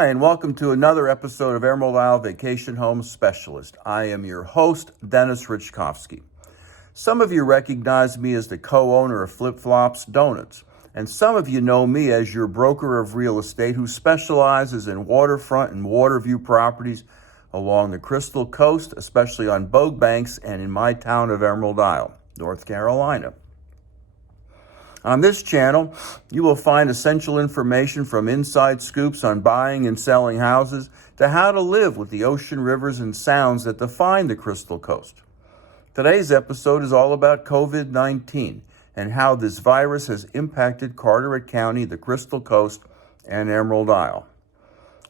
Hi, and welcome to another episode of Emerald Isle Vacation Home Specialist. I am your host, Dennis Richkovsky. Some of you recognize me as the co-owner of Flip Flops Donuts, and some of you know me as your broker of real estate who specializes in waterfront and water view properties along the Crystal Coast, especially on boat banks and in my town of Emerald Isle, North Carolina. On this channel, you will find essential information from inside scoops on buying and selling houses to how to live with the ocean, rivers, and sounds that define the Crystal Coast. Today's episode is all about COVID-19 and how this virus has impacted Carteret County, the Crystal Coast, and Emerald Isle.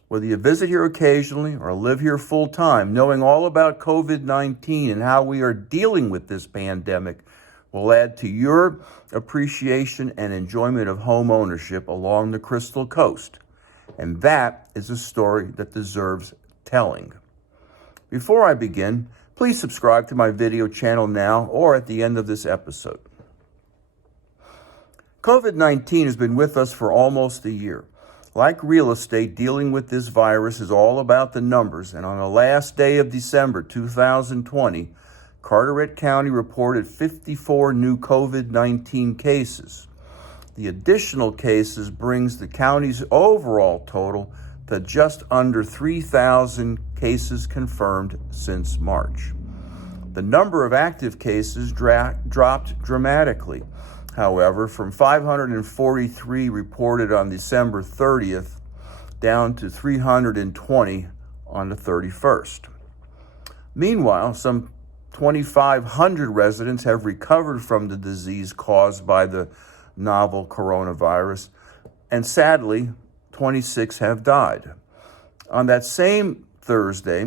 Whether you visit here occasionally or live here full-time, knowing all about COVID-19 and how we are dealing with this pandemic will add to your appreciation and enjoyment of home ownership along the Crystal Coast. And that is a story that deserves telling. Before I begin, please subscribe to my video channel now or at the end of this episode. COVID-19 has been with us for almost a year. Like real estate, dealing with this virus is all about the numbers, and on the last day of December 2020, Carteret County reported 54 new COVID-19 cases. The additional cases brings the county's overall total to just under 3,000 cases confirmed since March. The number of active cases dropped dramatically, however, from 543 reported on December 30th down to 320 on the 31st. Meanwhile, some 2,500 residents have recovered from the disease caused by the novel coronavirus, and sadly, 26 have died. On that same Thursday,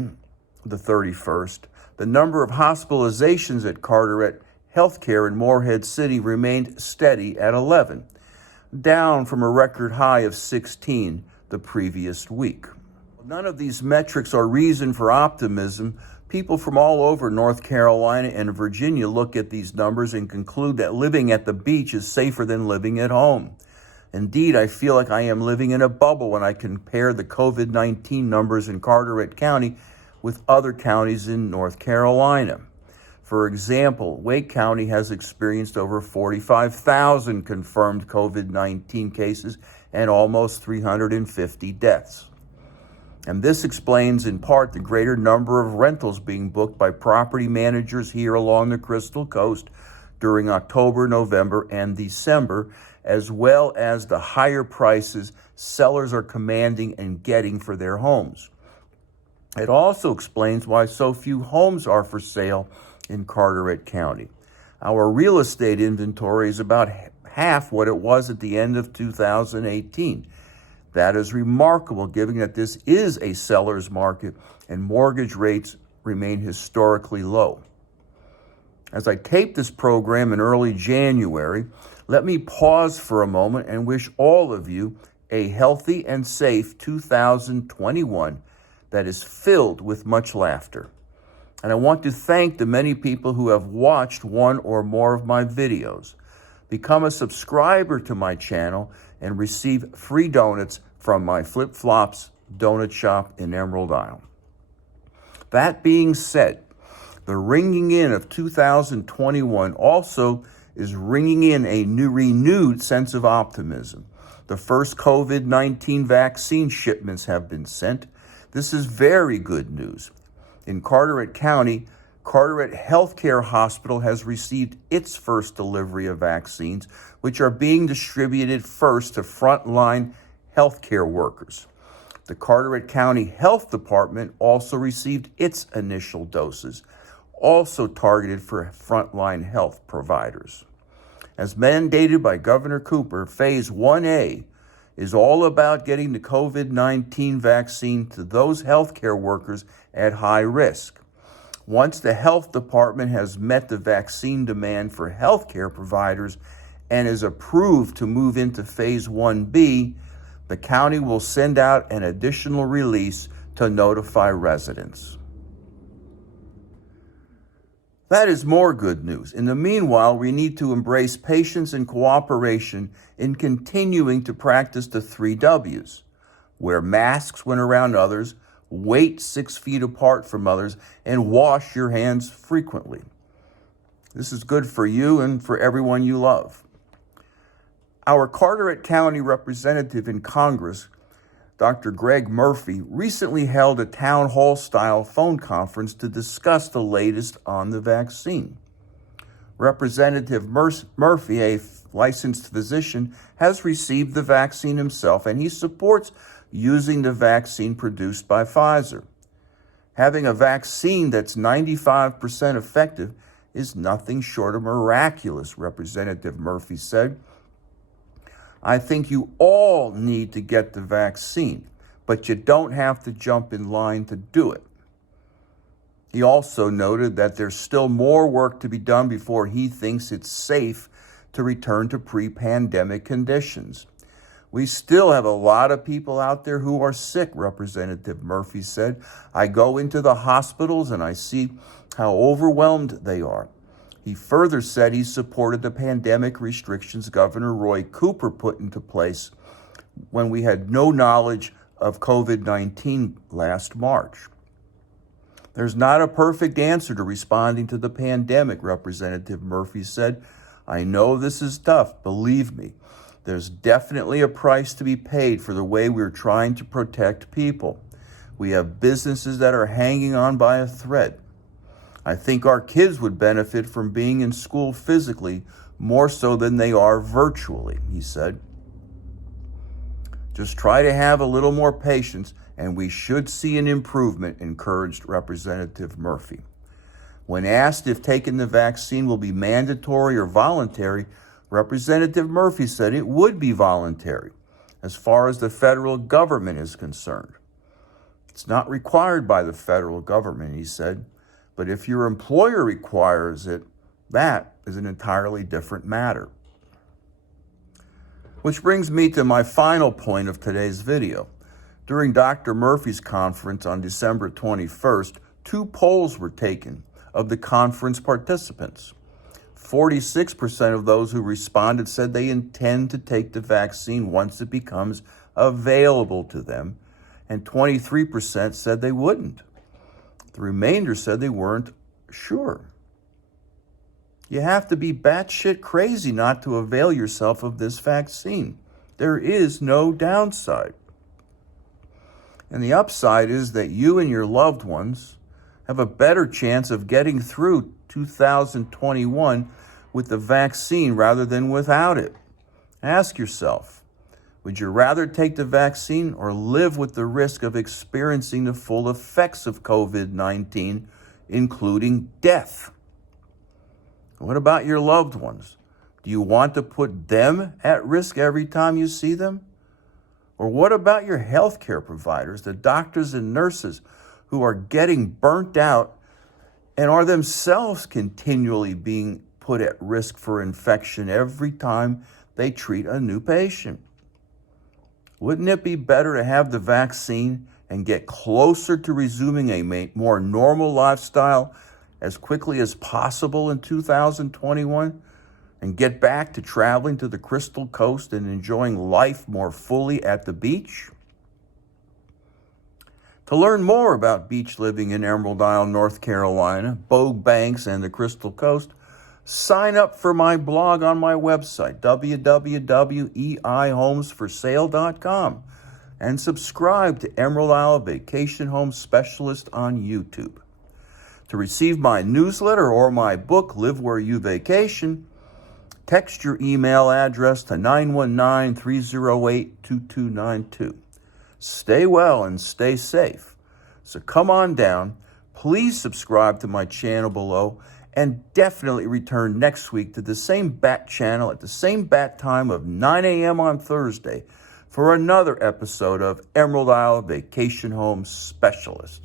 the 31st, the number of hospitalizations at Carteret Healthcare in Morehead City remained steady at 11, down from a record high of 16 the previous week. None of these metrics are reason for optimism. People from all over North Carolina and Virginia look at these numbers and conclude that living at the beach is safer than living at home. Indeed, I feel like I am living in a bubble when I compare the COVID-19 numbers in Carteret County with other counties in North Carolina. For example, Wake County has experienced over 45,000 confirmed COVID-19 cases and almost 350 deaths. And this explains in part the greater number of rentals being booked by property managers here along the Crystal Coast during October, November, and December, as well as the higher prices sellers are commanding and getting for their homes. It also explains why so few homes are for sale in Carteret County. Our real estate inventory is about half what it was at the end of 2018. That is remarkable, given that this is a seller's market and mortgage rates remain historically low. As I tape this program in early January, let me pause for a moment and wish all of you a healthy and safe 2021 that is filled with much laughter. And I want to thank the many people who have watched one or more of my videos. Become a subscriber to my channel and receive free donuts from my Flip Flops donut shop in Emerald Isle. That being said, the ringing in of 2021 also is ringing in a renewed sense of optimism. The first COVID-19 vaccine shipments have been sent. This is very good news. In Carteret County, Carteret Healthcare Hospital has received its first delivery of vaccines, which are being distributed first to frontline healthcare workers. The Carteret County Health Department also received its initial doses, also targeted for frontline health providers. As mandated by Governor Cooper, Phase 1A is all about getting the COVID-19 vaccine to those healthcare workers at high risk. Once the health department has met the vaccine demand for healthcare providers and is approved to move into Phase 1B, the county will send out an additional release to notify residents. That is more good news. In the meanwhile, we need to embrace patience and cooperation in continuing to practice the 3 W's. wear masks when around others, wait 6 feet apart from others, and wash your hands frequently. This is good for you and for everyone you love. Our Carteret County representative in Congress, Dr. Greg Murphy, recently held a town hall-style phone conference to discuss the latest on the vaccine. Representative Murphy, a licensed physician, has received the vaccine himself, and he supports using the vaccine produced by Pfizer. Having a vaccine that's 95% effective is nothing short of miraculous, Representative Murphy said. I think you all need to get the vaccine, but you don't have to jump in line to do it. He also noted that there's still more work to be done before he thinks it's safe to return to pre-pandemic conditions. We still have a lot of people out there who are sick, Representative Murphy said. I go into the hospitals and I see how overwhelmed they are. He further said he supported the pandemic restrictions Governor Roy Cooper put into place when we had no knowledge of COVID-19 last March. There's not a perfect answer to responding to the pandemic, Representative Murphy said. I know this is tough, believe me. There's definitely a price to be paid for the way we're trying to protect people. We have businesses that are hanging on by a thread. I think our kids would benefit from being in school physically more so than they are virtually, he said. Just try to have a little more patience and we should see an improvement, encouraged Representative Murphy. When asked if taking the vaccine will be mandatory or voluntary, Representative Murphy said it would be voluntary as far as the federal government is concerned. It's not required by the federal government, he said, but if your employer requires it, that is an entirely different matter. Which brings me to my final point of today's video. During Dr. Murphy's conference on December 21st, 2 polls were taken of the conference participants. 46% of those who responded said they intend to take the vaccine once it becomes available to them, and 23% said they wouldn't. The remainder said they weren't sure. You have to be batshit crazy not to avail yourself of this vaccine. There is no downside. And the upside is that you and your loved ones have a better chance of getting through 2021 with the vaccine rather than without it. Ask yourself, would you rather take the vaccine or live with the risk of experiencing the full effects of COVID-19, including death? What about your loved ones? Do you want to put them at risk every time you see them? Or what about your healthcare providers, the doctors and nurses who are getting burnt out and are themselves continually being put at risk for infection every time they treat a new patient? Wouldn't it be better to have the vaccine and get closer to resuming a more normal lifestyle as quickly as possible in 2021 and get back to traveling to the Crystal Coast and enjoying life more fully at the beach? To learn more about beach living in Emerald Isle, North Carolina, Bogue Banks, and the Crystal Coast, sign up for my blog on my website, www.eihomesforsale.com, and subscribe to Emerald Isle Vacation Home Specialist on YouTube. To receive my newsletter or my book, Live Where You Vacation, text your email address to 919-308-2292. Stay well and stay safe. So come on down. Please subscribe to my channel below and definitely return next week to the same bat channel at the same bat time of 9 a.m. on Thursday for another episode of Emerald Isle Vacation Home Specialist.